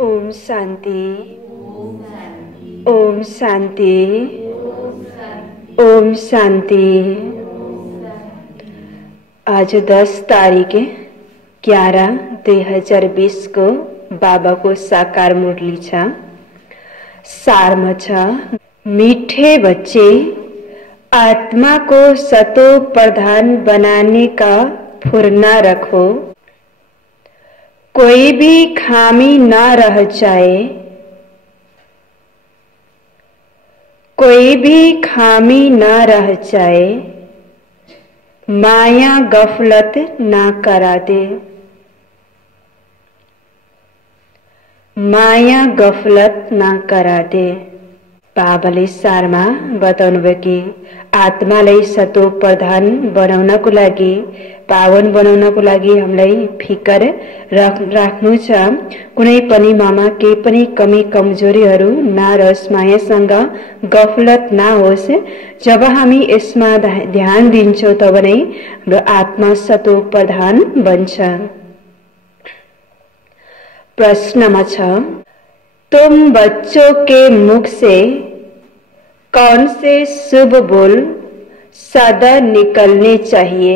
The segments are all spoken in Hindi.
ओम शांति। ओम शांति। ओम शांति। आज 10 तारीख 11/2020 को बाबा को साकार मुरली छ। सार में छ, मीठे बच्चे, आत्मा को सतो प्रधान बनाने का फुरना रखो। कोई भी खामी ना रह जाए, कोई भी खामी ना रह जाए। माया गफलत ना करा दे, माया गफलत ना करा दे। बाबाले सारमा बताउनुभयो कि आत्मालाई सतो प्रधान बनाउनको लागि, पावन बनाउनको लागि हामीलाई फिकर राख्नु छ। कुनै पनि मामा केही पनि कमी कमजोरीहरू नरहोस्, मायासँग गफलत नहोस्। जब हामी यसमा ध्यान दिन्छौं तब नै हाम्रो आत्मा सतो प्रधान बन्छ। प्रश्नमा छ, तुम बच्चों के मुख से कौन से शुभ बोल सदा निकलने चाहिए?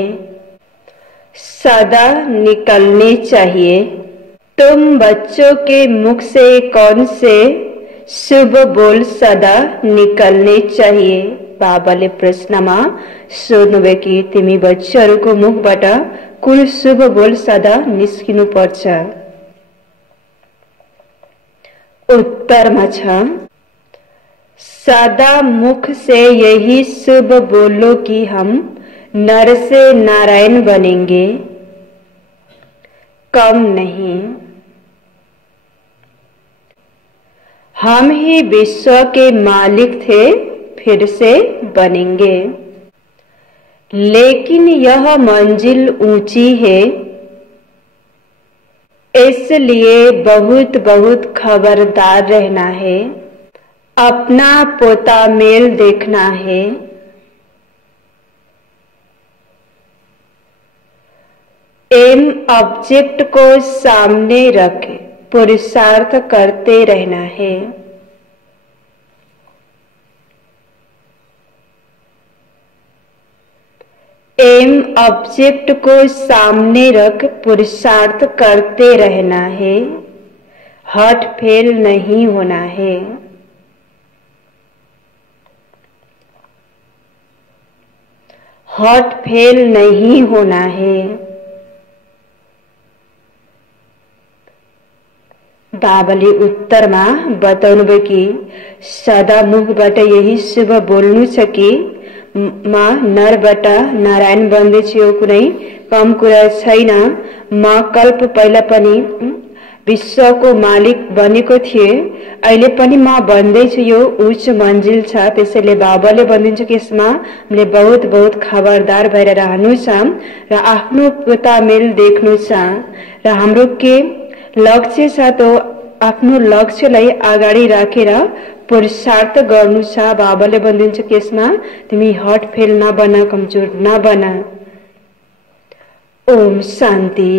सदा निकलने चाहिए। तुम बच्चों के मुख से कौन से शुभ बोल सदा निकलने चाहिए? बाबाले प्रश्नमा सोध्नुभयो कि तिमी बच्चाहरूको मुखबाट कुन शुभ बोल सदा निस्किनु पर्छ? उत्तरमा छ, सदा मुख से यही शुभ बोलो कि हम नर से नारायण बनेंगे, कम नहीं। हम ही विश्व के मालिक थे, फिर से बनेंगे। लेकिन यह मंजिल ऊंची है, इसलिए बहुत बहुत खबरदार रहना है। अपना पोता मेल देखना है। एम ऑब्जेक्ट को सामने रख पुरुषार्थ करते रहना है। एम ऑब्जेक्ट को सामने रख पुरुषार्थ करते रहना है। हठ फेल नहीं होना है। हठ फेल नहीं होना है। बाबाले उत्तरमा बताउनुभयो कि सदा मुखबाट यही शुभ बोल्नु छ कि म नरबाट नारायण बन्दैछु, कुनै कम कुरा छैन। म कल्प पहिला पनि विश्वको मालिक बनेको थिए, अहिले पनि म भन्दैछु यो उच्च मन्जिल छ। त्यसैले बाबाले भनिदिन्छ कि यसमा हामीले बहुत बहुत खबरदार भएर रहनु छ र आफ्नो पोता मेल देख्नु छ र हाम्रो के लक्ष्य छ त आफ्नो लक्ष्यलाई अगाडि राखेर पुरुषार्थ गर्नु छ। बाबाले भनिदिन्छ कि यसमा तिमी हट फेल नबन, कमजोर नबन। ओम शांति।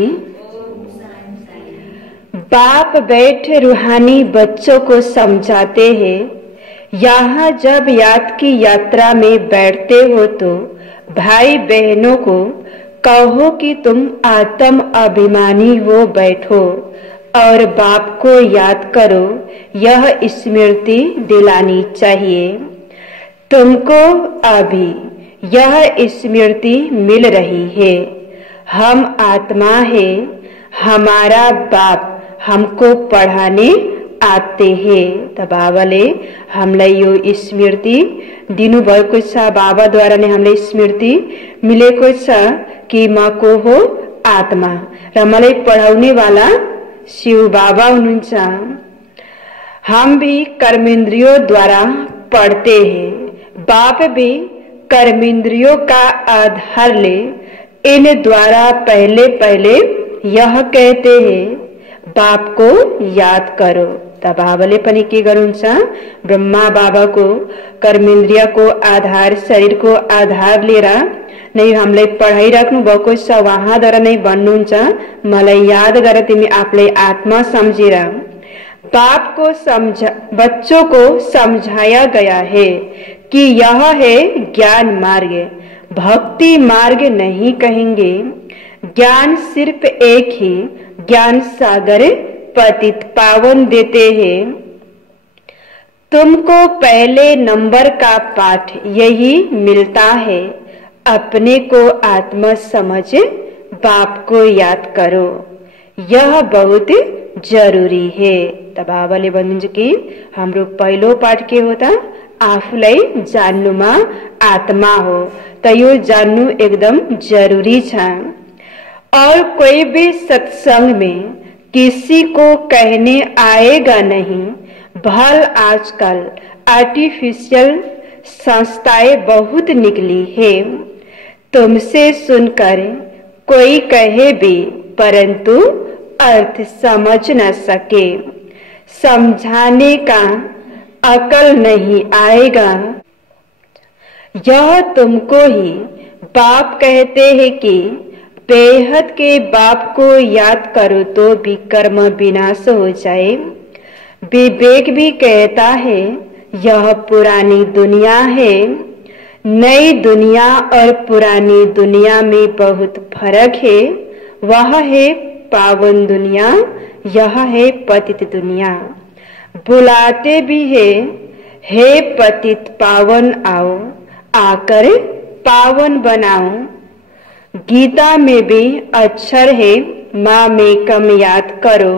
बाप बैठे रूहानी बच्चों को समझाते हैं, यहाँ जब याद की यात्रा में बैठते हो तो भाई बहनों को कहो कि तुम आत्म अभिमानी हो बैठो और बाप को याद करो। यह स्मृति दिलानी चाहिए। तुमको अभी यह स्मृति मिल रही है। हम आत्मा है, हमारा बाप हमको पढ़ाने आते हैं। त बाबाले हामीलाई यो स्मृति दिनुभएको छ। बाबाद्वारा नै हामीलाई स्मृति मिलेको छ कि म को हो आत्मा र मलाई पढाउने वाला शिव बाबा हुनुहुन्छ। हम भी कर्मेंद्रियों द्वारा पढ़ते हैं। बाप भी कर्मेंद्रियों का आधार ले इन द्वारा पहले पहले यह कहते हैं, बाप को याद करो। त बाबाले पनि के गर्नुहुन्छ? ब्रह्मा बाबाको कर्मेन्द्रियको आधार, शरीरको आधार लिएर नै हामीलाई पढाइराख्नु भएको छ। उहाँद्वारा नै भन्नुहुन्छ, मलाई याद गर तिमी आफूलाई आत्मा सम्झेर। बच्चों को समझाया गया है कि यह है ज्ञान मार्ग, भक्ति मार्ग नहीं कहेंगे। ज्ञान सिर्फ एक ही ज्ञान सागर पतित पावन देते हैं। तुमको पहले नंबर का पाठ यही मिलता है, अपने को आत्मा समझ बाप को याद करो, यह बहुत जरूरी है। त बाबाले भन्नुहुन्छ कि हाम्रो पहिलो पाठ के हो त आफूलाई जान्नुमा आत्मा हो, त यो जान्नु एकदम जरूरी छ। और कोई भी सत्संग में किसी को कहने आएगा नहीं, भल आजकल आर्टिफिशियल संस्थाएं बहुत निकली है। तुमसे सुनकर कोई कहे भी परंतु अर्थ समझ न सके, समझाने का अकल नहीं आएगा। यह तुमको ही बाप कहते हैं कि बेहद के बाप को याद करो तो भी कर्म विनाश हो जाए। विवेक भी कहता है यह पुरानी दुनिया है। नई दुनिया और पुरानी दुनिया में बहुत फर्क है। वह है पावन दुनिया, यह है पतित दुनिया। बुलाते भी है, हे पतित पावन आओ, आकर पावन बनाओ। गीता में भी अक्षर है माँ में कम याद करो।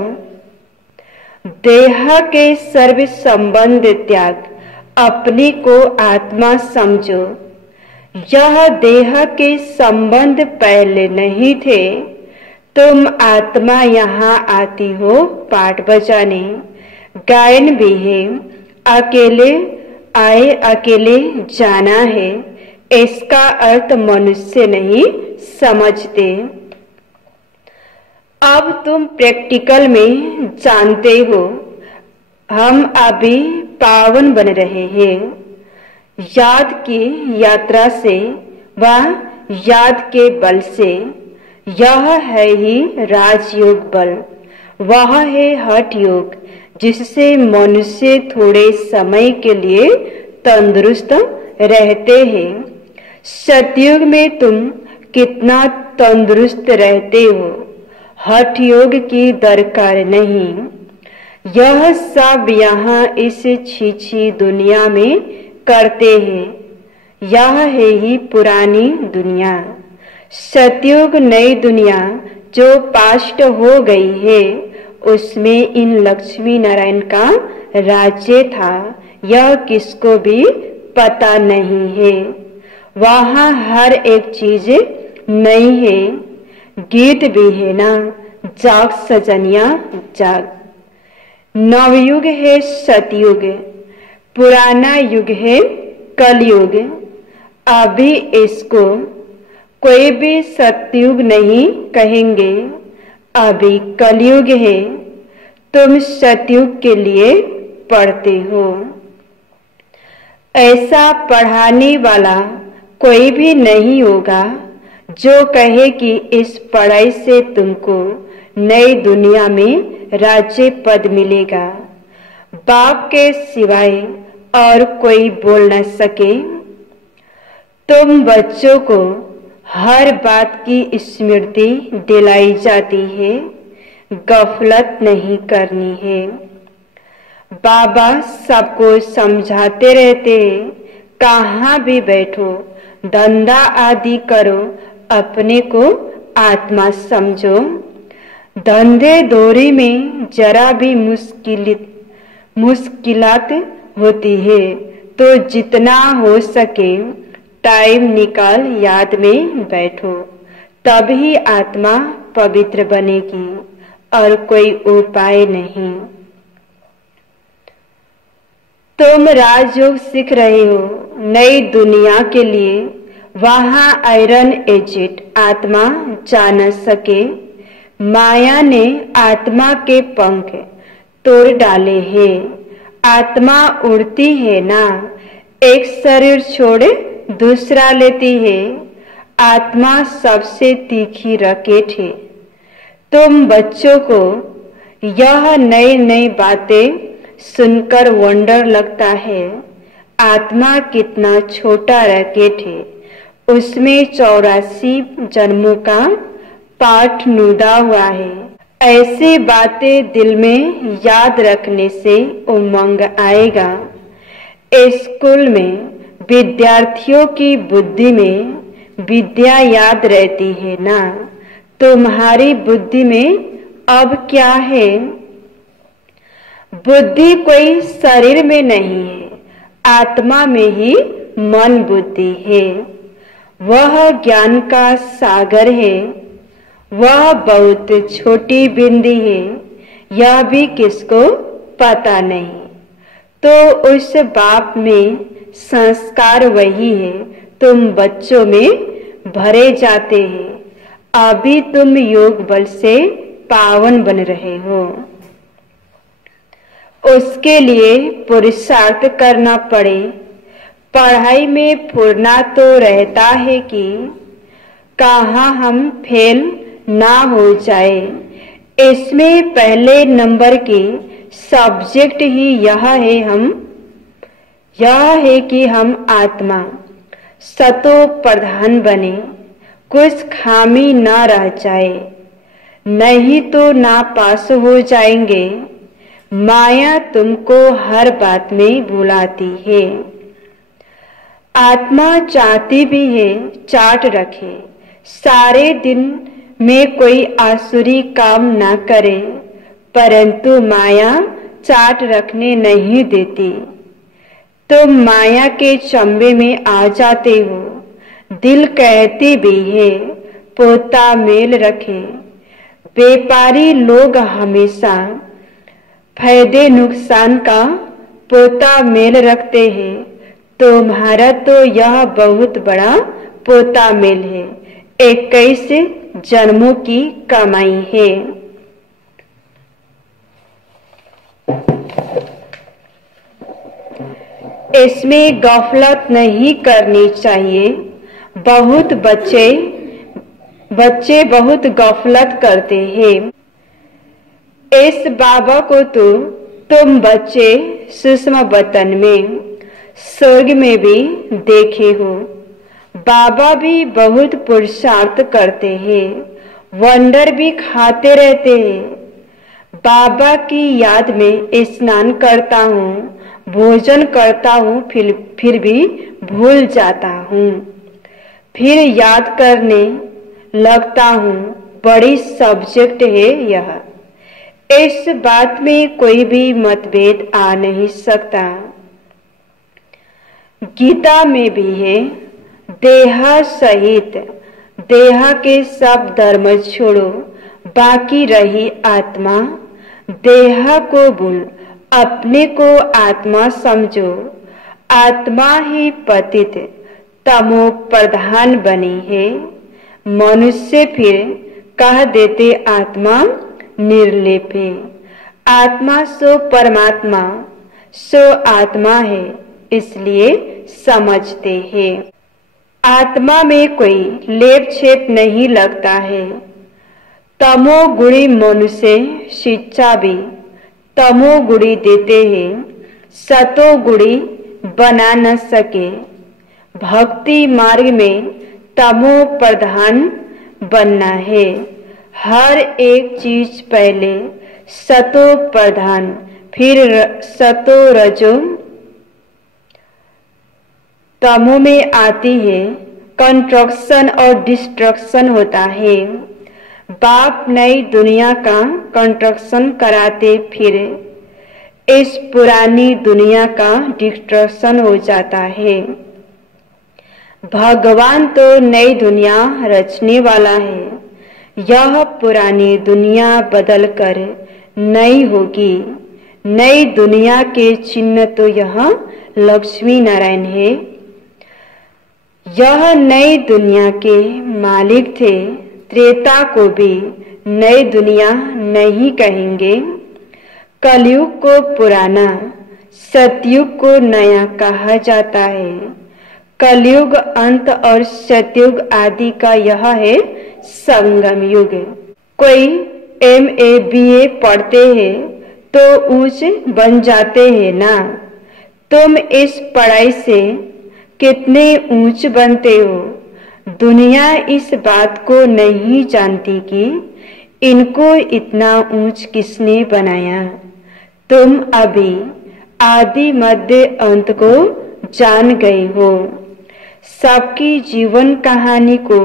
देह के सर्व संबंध त्याग, अपने को आत्मा समझो। यह देह के संबंध पहले नहीं थे, तुम आत्मा यहाँ आती हो पाठ बजाने। गायन भी है, अकेले आए अकेले जाना है, इसका अर्थ मनुष्य नहीं समझते। अब तुम प्रैक्टिकल में जानते हो, हम अभी पावन बन रहे हैं। याद की यात्रा से व याद के बल से, यह है ही राजयोग बल, वह है हठ योग, जिससे मनुष्य थोड़े समय के लिए तंदुरुस्त रहते हैं। सतयुग में तुम कितना तंदुरुस्त रहते हो, हठ योग की दरकार नहीं। यह सब यहाँ इस छीछी दुनिया में करते हैं। यह है ही पुरानी दुनिया। सतयुग नई दुनिया जो पास्ट हो गई है, उसमें इन लक्ष्मी नारायण का राज्य था, यह किसको भी पता नहीं है। वहाँ हर एक चीज नई है। गीत भी है ना, जाग सजनिया जाग। नवयुग है सतयुग, पुराना युग है कलयुग। अभी इसको कोई भी सतयुग नहीं कहेंगे, अभी कलयुग है। तुम सतयुग के लिए पढ़ते हो। ऐसा पढ़ाने वाला कोई भी नहीं होगा जो कहे कि इस पढ़ाई से तुमको नई दुनिया में राज्य पद मिलेगा। बाप के सिवाय और कोई बोल न सके। तुम बच्चों को हर बात की स्मृति दिलाई जाती है, गफलत नहीं करनी है। बाबा सबको समझाते रहते हैं, कहाँ भी बैठो, धंधा आदि करो, अपने को आत्मा समझो। धंधे दौरी में जरा भी मुश्किलात होती है, तो जितना हो सके टाइम निकाल याद में बैठो, तभी आत्मा पवित्र बनेगी, और कोई उपाय नहीं। तुम राजयोग सीख रहे हो नई दुनिया के लिए। वहां आयरन एजेंट आत्मा जा न सके। माया ने आत्मा के पंख तोड़ डाले हैं। आत्मा उड़ती है ना, एक शरीर छोड़ दूसरा लेती है। आत्मा सबसे तीखी रॉकेट है। तुम बच्चों को यह नई नई बातें सुनकर वंडर लगता है। आत्मा कितना छोटा रैकेट है, उसमें 84 जन्मों का पाठ नुदा हुआ है। ऐसी बातें दिल में याद रखने से उमंग आएगा। स्कूल में विद्यार्थियों की बुद्धि में विद्या याद रहती है ना, तुम्हारी बुद्धि में अब क्या है? बुद्धि कोई शरीर में नहीं है, आत्मा में ही मन बुद्धि है। वह ज्ञान का सागर है, वह बहुत छोटी बिंदी है, यह भी किसको पता नहीं। तो उस बाप में संस्कार वही है, तुम बच्चों में भरे जाते हैं। अभी तुम योग बल से पावन बन रहे हो, उसके लिए पुरुषार्थ करना पड़े। पढ़ाई में फुरना तो रहता है कि कहाँ हम फेल ना हो जाए। इसमें पहले नंबर की सब्जेक्ट ही यह है कि हम आत्मा सतो प्रधान बने, कुछ खामी ना रह जाए, नहीं तो ना पास हो जाएंगे। माया तुमको हर बात में बुलाती है। आत्मा चाहती भी है चाट रखे, सारे दिन में कोई आसुरी काम ना करे, परंतु माया चाट रखने नहीं देती। तुम माया के चंबे में आ जाते हो। दिल कहती भी है पोता मेल रखे। व्यापारी लोग हमेशा फायदे नुकसान का पोता मेल रखते हैं। तुम्हारा तो यह बहुत बड़ा पोता मेल है, 21 जन्मों की कमाई है। इसमें गफलत नहीं करनी चाहिए। बहुत बच्चे बहुत गफलत करते हैं। इस बाबा को तो तुम बच्चे सूक्ष्म वतन में स्वर्ग में भी देखे हो। बाबा भी बहुत पुरुषार्थ करते हैं, वंडर भी खाते रहते हैं। बाबा की याद में स्नान करता हूँ, भोजन करता हूँ, फिर भी भूल जाता हूँ, फिर याद करने लगता हूँ। बड़ी सब्जेक्ट है यह, इस बात में कोई भी मतभेद आ नहीं सकता। गीता में भी है, देहा सहित देहा के सब धर्म छोड़ो, बाकी रही आत्मा। देहा को भूल अपने को आत्मा समझो। आत्मा ही पतित तमो प्रधान बनी है। मनुष्य फिर कह देते आत्मा निर्लेप है। आत्मा सो परमात्मा सो आत्मा है, इसलिए समझते हैं। आत्मा में कोई लेप छेप नहीं लगता है। तमोगुणी मनुष्य शिक्षा भी तमोगुणी देते हैं, सतोगुणी बना न सके। भक्ति मार्ग में तमो प्रधान बनना है। हर एक चीज पहले सतो प्रधान, फिर सतो रजो तमो में आती है। कंस्ट्रक्शन और डिस्ट्रक्शन होता है। बाप नई दुनिया का कंस्ट्रक्शन कराते, फिर इस पुरानी दुनिया का डिस्ट्रक्शन हो जाता है। भगवान तो नई दुनिया रचने वाला है। यह पुरानी दुनिया बदलकर नई होगी। नई दुनिया के चिन्ह तो यह लक्ष्मी नारायण है। यह नई दुनिया के मालिक थे। त्रेता को भी नई दुनिया नहीं कहेंगे। कलयुग को पुराना, सतयुग को नया कहा जाता है। कलयुग अंत और सतयुग आदि का यह है संगम युग। कोई MA BA पढ़ते हैं तो ऊंच बन जाते हैं ना। तुम इस पढ़ाई से कितने ऊंच बनते हो। दुनिया इस बात को नहीं जानती कि इनको इतना ऊंच किसने बनाया। तुम अभी आदि मध्य अंत को जान गए हो। सबकी जीवन कहानी को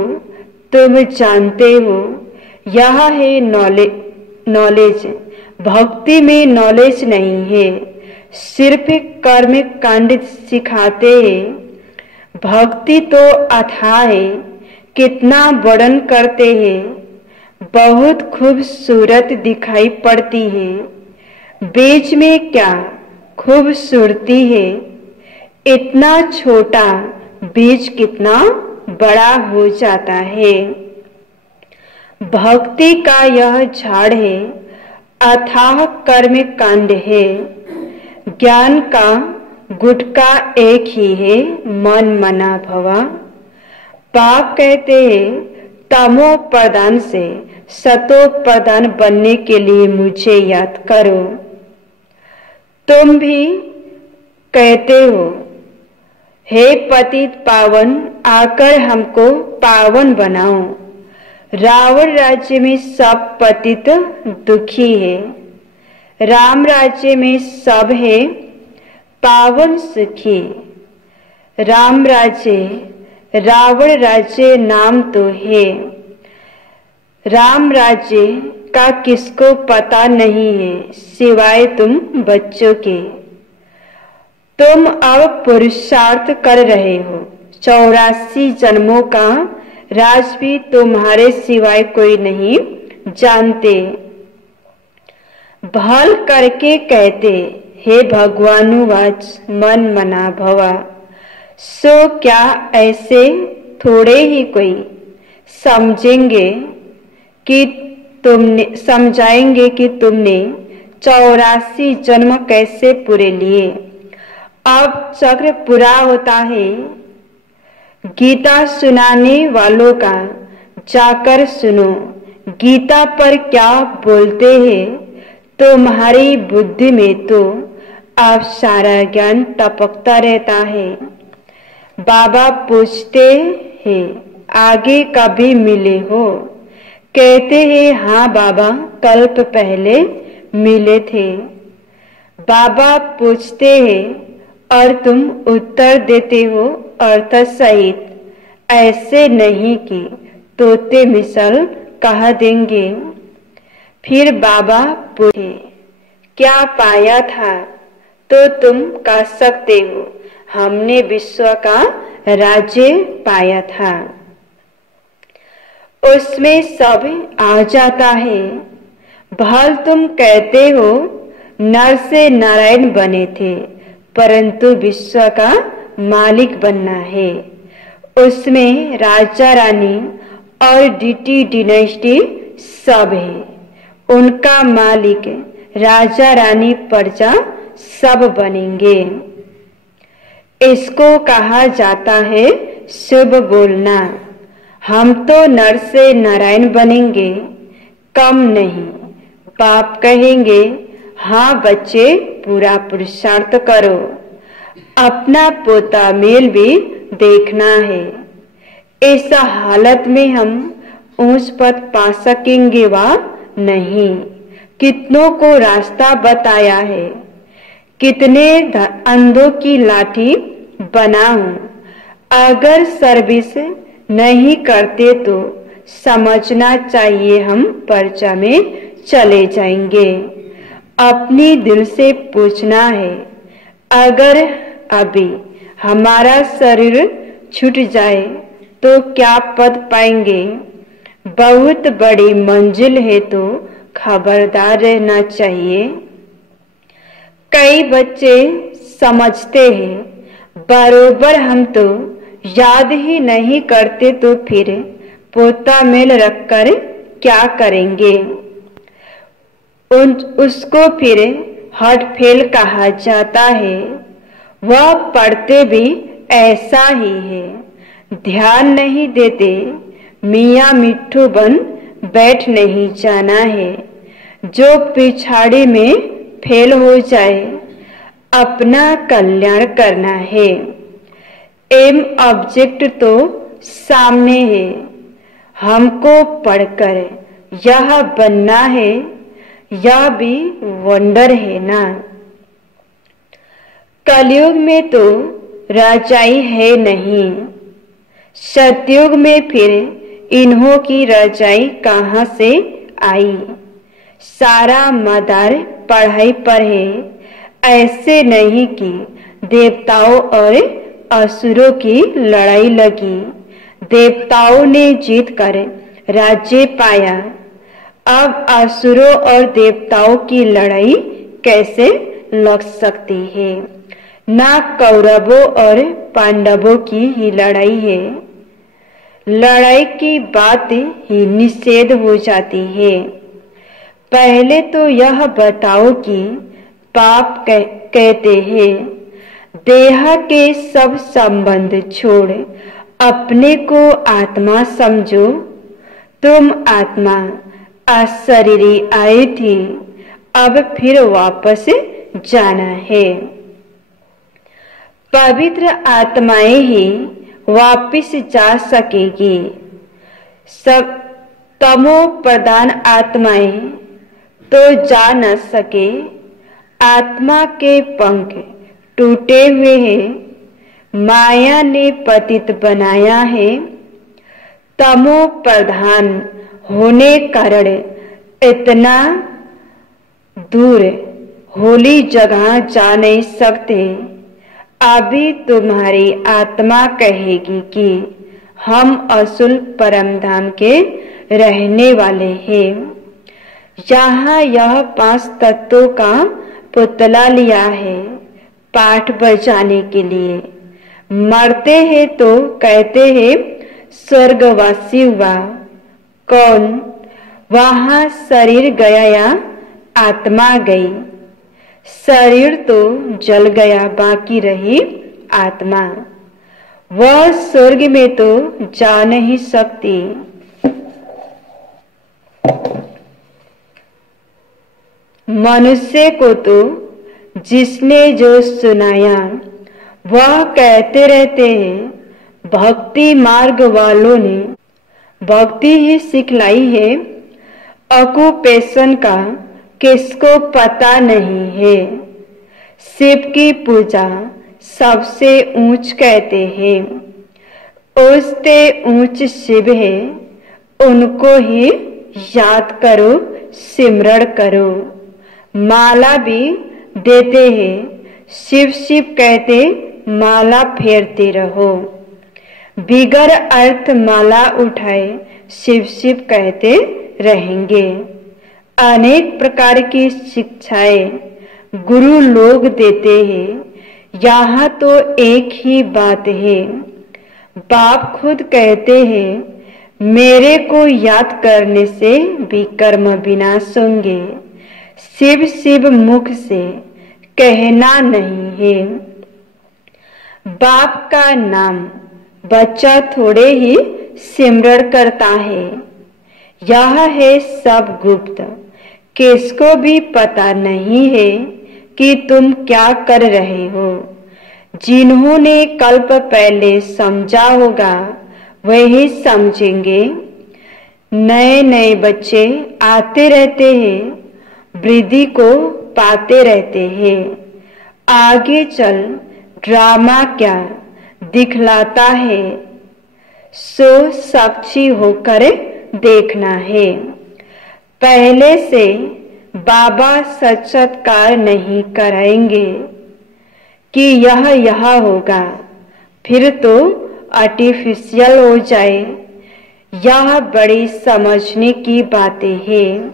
तुम जानते हो। यह है नॉलेज। भक्ति में नॉलेज नहीं है, सिर्फ कर्म कांड सिखाते हैं। भक्ति तो अथाह है, कितना वर्णन करते हैं। बहुत खूबसूरत दिखाई पड़ती है, बीच में क्या खूबसूरती है। इतना छोटा बीज कितना बड़ा हो जाता है। भक्ति का यह झाड़ है, अथाह कर्म कांड है। ज्ञान का गुटका एक ही है, मन मना भवा। बाप कहते हैं तमो प्रधान से सतो प्रधान बनने के लिए मुझे याद करो। तुम भी कहते हो हे पतित पावन, आकर हमको पावन बनाओ। रावण राज्य में सब पतित दुखी है, राम राज्य में सब है पावन सुखी। राम राज्य रावण राज्य नाम तो है, राम राज्य का किसको पता नहीं है सिवाय तुम बच्चों के। तुम अब पुरुषार्थ कर रहे हो, 84 जन्मों का राज भी तुम्हारे सिवाय कोई नहीं जानते। भल करके कहते हे भगवानुवाच मन मना भवा। सो क्या ऐसे थोड़े ही कोई समझाएंगे कि तुमने 84 जन्म कैसे पूरे लिए। अब चक्र पूरा होता है। गीता सुनाने वालों का जाकर सुनो, गीता पर क्या बोलते हैं। तुम्हारी बुद्धि में तो अब सारा ज्ञान टपकता रहता है। बाबा पूछते हैं आगे कभी मिले हो। कहते हैं हाँ बाबा, कल्प पहले मिले थे। बाबा पूछते हैं और तुम उत्तर देते हो अर्थ सहित, ऐसे नहीं कि तोते मिसल कह देंगे। फिर बाबा पूछे क्या पाया था, तो तुम कह सकते हो हमने विश्व का राज्य पाया था। उसमें सब आ जाता है। भल तुम कहते हो नर से नारायण बने थे, परंतु विश्व का मालिक बनना है। उसमें राजा रानी और डीटी डिनेस्टी सब है। उनका मालिक राजा रानी प्रजा सब बनेंगे। इसको कहा जाता है शुभ बोलना। हम तो नर से नारायण बनेंगे, कम नहीं। बाप कहेंगे हाँ बच्चे, पूरा पुरुषार्थ करो। अपना पोता मेल भी देखना है। इस हालत में हम ऊंच पद पा सकेंगे वा नहीं। कितनों को रास्ता बताया है, कितने अंधों की लाठी बनाऊं। अगर सर्विस नहीं करते तो समझना चाहिए हम पर्चा में चले जाएंगे। अपनी दिल से पूछना है, अगर अभी हमारा शरीर छूट जाए तो क्या पद पाएंगे। बहुत बड़ी मंजिल है तो खबरदार रहना चाहिए। कई बच्चे समझते हैं बरोबर हम तो याद ही नहीं करते तो फिर पोता मेल रखकर क्या करेंगे। उसको फिर हट फेल कहा जाता है। वह पढ़ते भी ऐसा ही है, ध्यान नहीं देते। मियाँ मिट्ठू बन बैठ नहीं जाना है। जो पिछाड़ी में फेल हो जाए, अपना कल्याण करना है। एम ऑब्जेक्ट तो सामने है, हमको पढ़कर यह बनना है, यह भी वंडर है ना। कलयुग में तो रजाई है नहीं, सतयुग में फिर इन्हों की रजाई कहाँ से आई। सारा मदार पढ़ाई पर है, ऐसे नहीं कि देवताओं और असुरों की लड़ाई लगी, देवताओं ने जीत कर राज्य पाया। अब असुरों और देवताओं की लड़ाई कैसे लग सकती है। ना कौरवों और पांडवों की ही लड़ाई है, लड़ाई की बात ही निषेध हो जाती है। पहले तो यह बताओ कि पाप कहते हैं देह के सब संबंध छोड़ अपने को आत्मा समझो। तुम आत्मा अशरीरी आई थी, अब फिर वापस जाना है। पवित्र आत्माएं ही वापस जा सकेगी, सब तमो प्रधान आत्माएं तो जा न सके। आत्मा के पंख टूटे हुए हैं, माया ने पतित बनाया है। तमो प्रधान होने कारण इतना दूर होली जगह जा नहीं सकते। अभी तुम्हारी आत्मा कहेगी कि हम असुल परम धाम के रहने वाले हैं। यहाँ यह 5 तत्वों का पुतला लिया है पाठ बजाने के लिए। मरते हैं तो कहते हैं स्वर्गवासी हुआ। कौन? वहां शरीर गया या आत्मा गई? शरीर तो जल गया, बाकी रही आत्मा। वह स्वर्ग में तो जा नहीं सकती। मनुष्य को तो जिसने जो सुनाया वह कहते रहते हैं। भक्ति मार्ग वालों ने भक्ति ही सिखलाई है, ऑक्यूपेशन का किसको पता नहीं है। शिव की पूजा सबसे ऊंच कहते हैं, उससे ऊंच शिव है, उनको ही याद करो, सिमरण करो। माला भी देते हैं, शिव शिव कहते माला फेरते रहो। बिगर अर्थ माला उठाए शिव शिव कहते रहेंगे। अनेक प्रकार की शिक्षाएं गुरु लोग देते हैं, यहाँ तो एक ही बात है। बाप खुद कहते हैं मेरे को याद करने से विकर्म विनाश होंगे। शिव शिव मुख से कहना नहीं है। बाप का नाम बच्चा थोड़े ही सिमरण करता है। यह है सब गुप्त, किसको भी पता नहीं है कि तुम क्या कर रहे हो। जिन्होंने कल्प पहले समझा होगा वही समझेंगे। नए नए बच्चे आते रहते हैं, वृद्धि को पाते रहते हैं। आगे चल ड्रामा क्या दिखलाता है, सो साक्षी होकर देखना है। पहले से बाबा साक्षात्कार नहीं कराएंगे कि यह होगा, फिर तो आर्टिफिशियल हो जाए। यह बड़ी समझने की बातें हैं।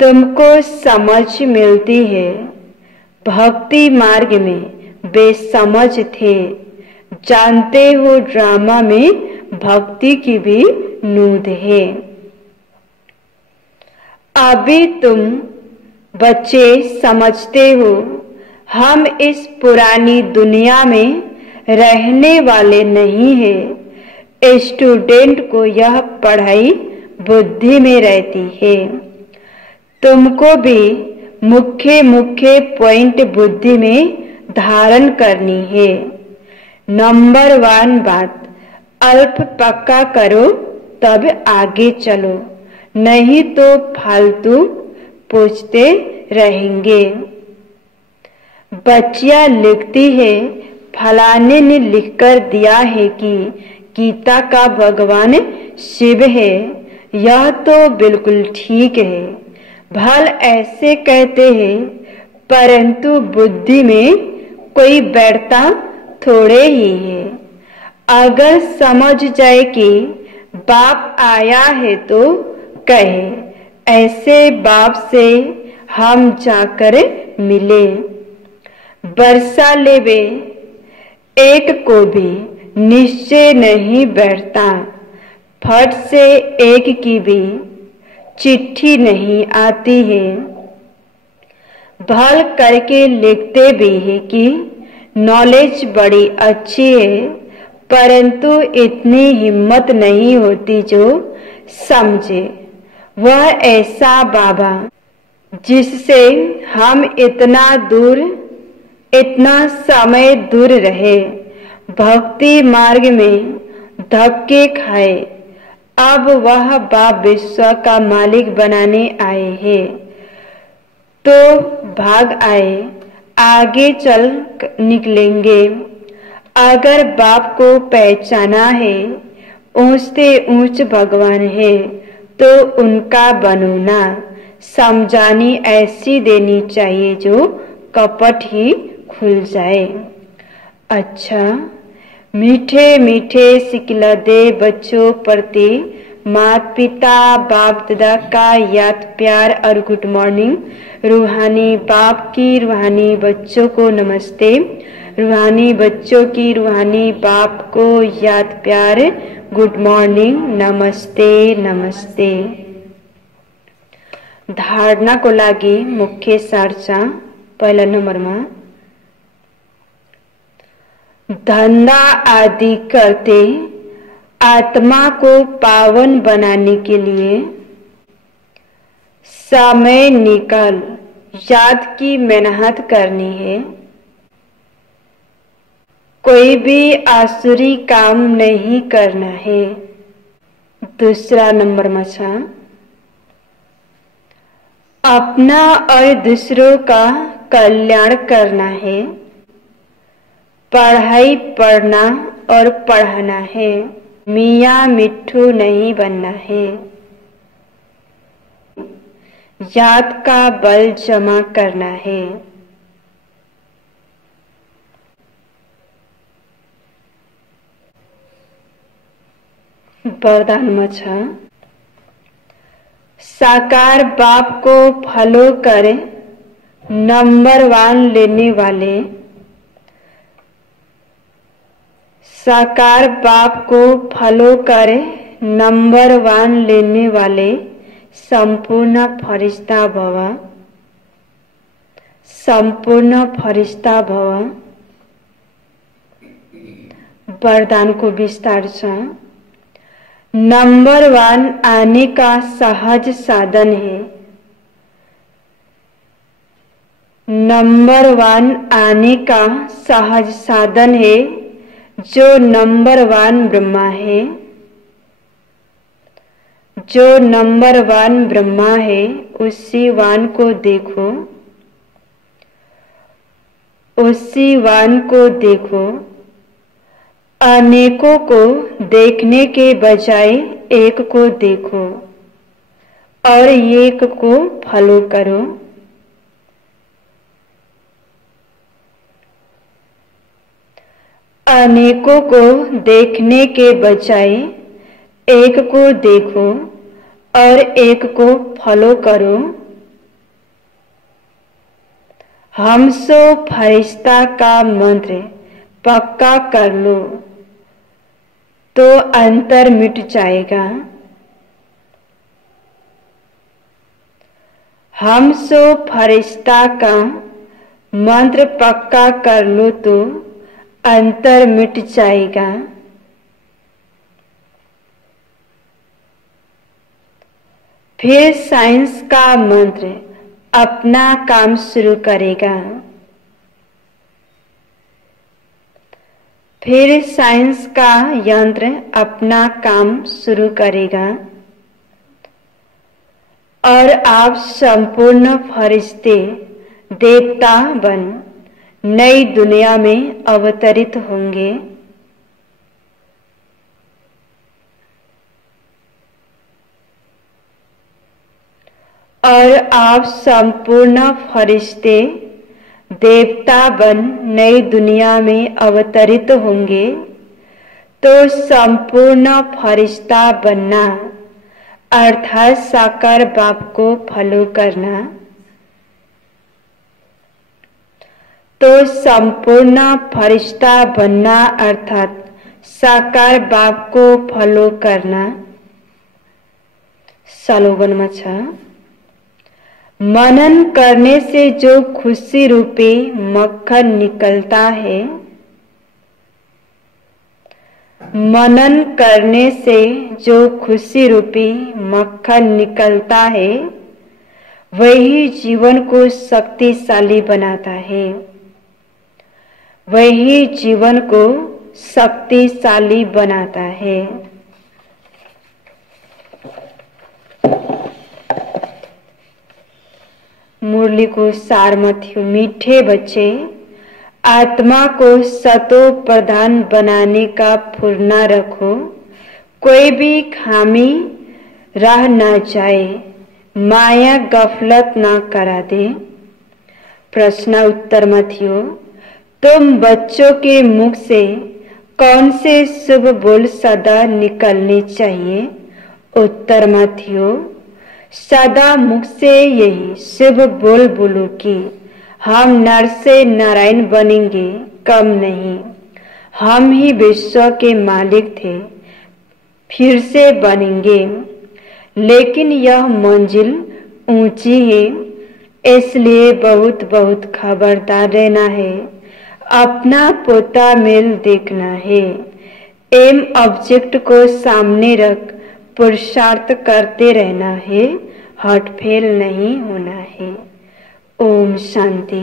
तुमको समझ मिलती है। भक्ति मार्ग में बेसमझ थे, जानते हो ड्रामा में भक्ति की भी नूद है। अभी तुम बच्चे समझते हो हम इस पुरानी दुनिया में रहने वाले नहीं है। स्टूडेंट को यह पढ़ाई बुद्धि में रहती है। तुमको भी मुख्य मुख्य पॉइंट बुद्धि में धारण करनी है। नंबर 1 बात, अल्प पक्का करो तब आगे चलो, नहीं तो फालतू पूछते रहेंगे। बच्चियां लिखती है, फलाने ने लिखकर दिया है कि गीता का भगवान शिव है। यह तो बिल्कुल ठीक है। भल ऐसे कहते हैं, परंतु बुद्धि में कोई बैठता थोड़े ही है। अगर समझ जाए कि बाप आया है तो कहे, ऐसे बाप से हम जाकर मिले। वर्षा लेवे एक को भी निश्चय नहीं बैठता, फट से एक की भी चिट्ठी नहीं आती है। भल करके लिखते भी है कि नॉलेज बड़ी अच्छी है, परंतु इतनी हिम्मत नहीं होती जो समझे। वह ऐसा बाबा जिससे हम इतना समय दूर रहे, भक्ति मार्ग में धक्के खाए, अब वह बाप विश्व का मालिक बनाने आए हैं, तो भाग आए, आगे चल निकलेंगे। अगर बाप को पहचाना है, ऊंच से ऊंच भगवान है, तो उनका बनना समझानी ऐसी देनी चाहिए जो कपट ही खुल जाए। अच्छा, मीठे मीठे सिखला दे बच्चों प्रति माता पिता बाप दादा का याद प्यार और गुड मॉर्निंग। रूहानी बाप की रूहानी बच्चों को नमस्ते। रूहानी बच्चों की रूहानी बाप को याद प्यार गुड मॉर्निंग, नमस्ते नमस्ते। धारणा को लागी मुख्य सारचा पहला नंबर में, धंधा आदि करते आत्मा को पावन बनाने के लिए समय निकाल याद की मेहनत करनी है। कोई भी आसुरी काम नहीं करना है। दूसरा नंबर में था, अपना और दूसरों का कल्याण करना है। पढ़ाई पढ़ना और पढ़ाना है, मियाँ मिट्ठू नहीं बनना है। याद का बल जमा करना है। वरदान में छ, साकार बाप को फॉलो करे, नंबर 1 लेने वाले। साकार बाप को फॉलो करे, नंबर 1 लेने वाले संपूर्ण फरिश्ता भव, संपूर्ण फरिश्ता भव। वरदान को विस्तार छ, नंबर 1 आने का सहज साधन है। नंबर 1 आने का सहज साधन है। जो नंबर 1 ब्रह्मा है, जो नंबर 1 ब्रह्मा है, उसी वान को देखो, उसी वान को देखो। अनेकों को देखने के बजाय एक को देखो और एक को फॉलो करो। अनेकों को देखने के बजाय एक को देखो और एक को फॉलो करो। हम सो फरिश्ता का मंत्र पक्का कर लो तो अंतर मिट जाएगा। हम सो फरिश्ता का मंत्र पक्का कर लो तो अंतर मिट जाएगा। फिर साइंस का मंत्र अपना काम शुरू करेगा। फिर साइंस का यंत्र अपना काम शुरू करेगा और आप संपूर्ण फरिश्ते देवता बन नई दुनिया में अवतरित होंगे। और आप संपूर्ण फरिश्ते देवता बन नई दुनिया में अवतरित होंगे। तो संपूर्ण फरिश्ता बनना अर्थात साकार बाप को फॉलो करना। तो संपूर्ण फरिश्ता बनना अर्थात साकार बाप को फॉलो करना। स्लोगन छ, मनन करने से जो खुशी रूपी मक्खन निकलता है, मनन करने से जो खुशी रूपी मक्खन निकलता है वही जीवन को शक्तिशाली बनाता है, वही जीवन को शक्तिशाली बनाता है। मुरली को सार मथियो, मीठे बच्चे आत्मा को सतो प्रधान बनाने का फुरना रखो, कोई भी खामी रह ना जाए, माया गफलत ना करा दे। प्रश्न उत्तर मथियो, तुम बच्चों के मुख से कौन से शुभ बोल सदा निकलने चाहिए? उत्तर मथियो, सदा मुख से यही शुभ बोल बोलो कि हम नर से नारायण बनेंगे, कम नहीं। हम ही विश्व के मालिक थे, फिर से बनेंगे। लेकिन यह मंजिल ऊंची है, इसलिए बहुत बहुत खबरदार रहना है, अपना पोता मेल देखना है, एम ऑब्जेक्ट को सामने रख पुरुषार्थ करते रहना है, हट फेल नहीं होना है। ओम शांति।